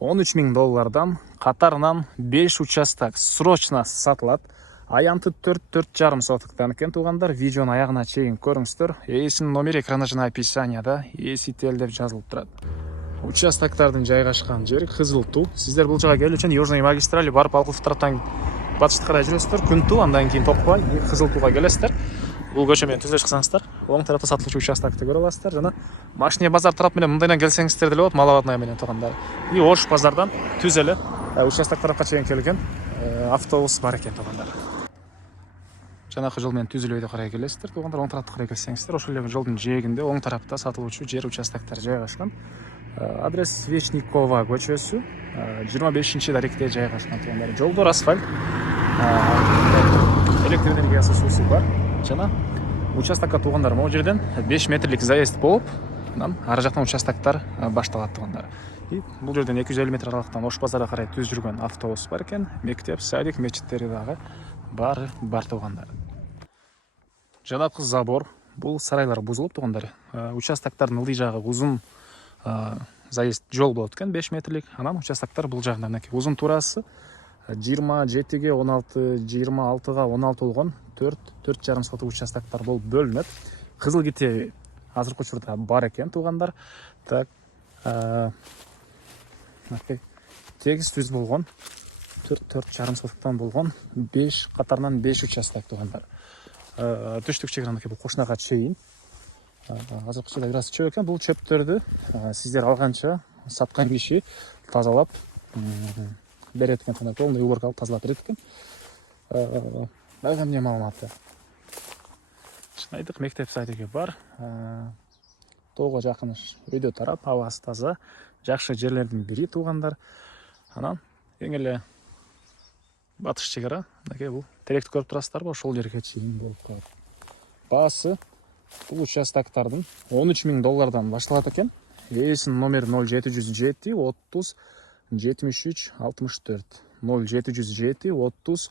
$13.000 қатарынан 5 участок срочно сатылат. Аянты 4,5 сотықтан екен туғандар. Видеоны аяғына чейін көріңіздер. Есінің номер экрана жана описанияда есітел деп жазылып тұрады. Участоктардың жайғашқан жері Қызылту. Сіздер бұл жаға келу үшін Южный магистрали барып Алқылов тараптан батысқа қарай жүресіздер. Күнту, андан кейін Тоқпай, Қызылтуға келесіздер. Бұл көшемен түзде шықсаңыздар, оң тарапта сатылушы участокты көре аласыздар. Жана машина базар тарапымен мындайдан келсеңіздер деле болот, Маловодная менен туғандар. И Ош базардан түзеле участок тарапқа чейин келген автобус бар екен туғандар. Жанакы жолмен түзүлөйдө карай келесиздер туғандар. Оң тарапта карай келсеңиздер, ошол эле жолдун жээгинде оң тарапта сатылуучу жер участоктор жайгашкан. Адрес Вечникова көчөсү, 25-даректе жайгашкан туғандар. Жолдор асфальт, электр энергиясы, суусу бар. Жана участокка туғандар могу жерден 5 метрлик заезд болуп, анан ары жактан участоктор башталат туғандар. И бул жерден 250 метр аралыктан Ош базарга карай түз жүргөн автобус бар экен. Мектеп, садик, мечиттери дагы бар туғандар. Жанакы забор, бул сарайлар бузулуп туғандар. Участоктордун ылдый жагы узун заезд жол болот экен, 5 метрлик. Анан участоктор бул жагында мынакей узун турасы 27-ге 16, 26-га 16 болгон 4,5 соток участоктор болуп бөлүнөт. Кызыл китеби азыркы учурда бар экен туғандар. Так, тегиз түз болгон 4,5 соттуктан болгон 5 катарынан 5 участок туғандар. Түштүк чеграндагы бул кошунага чейин азыркы учурда бир аз чөп экен. Бул чөптөрдү сиздер алганча саткан киши тазалап берет экен, тана полный уборка алып тазалап берет экен. Дагы эмне маалыматы? Айдык мектеп садиги бар. Тоого жакын өйдө тарап, абасы таза, жакшы жерлердин бири туғандар. Анан эң эле батыш чегара, мынакей бул теректи көрүп турасыздарбы, ошол жерге чейин болуп калат. Баасы бул участоктордун $13.000 башталат экен. Эсинин номери 0707 30 73 64. 0707 30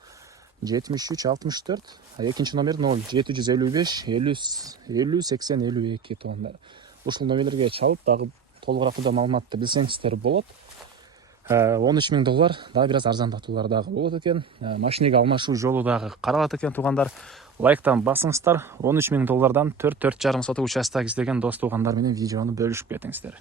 73 64. Экинчи номер 0755 50 80 52 туғандар. Ушул номерлерге чалып дагы толугураак маалыматты билсеңиздер болот. $13.000 дагы бир аз арзандатуулар дагы болот экен. Машинеге алмашуу жолу дагы каралат экен туғандар. Лайктан басыңыздар. $13.000 4,5 соток участок издеген дос туғандар менен видеону бөлүшүп кетиңиздер.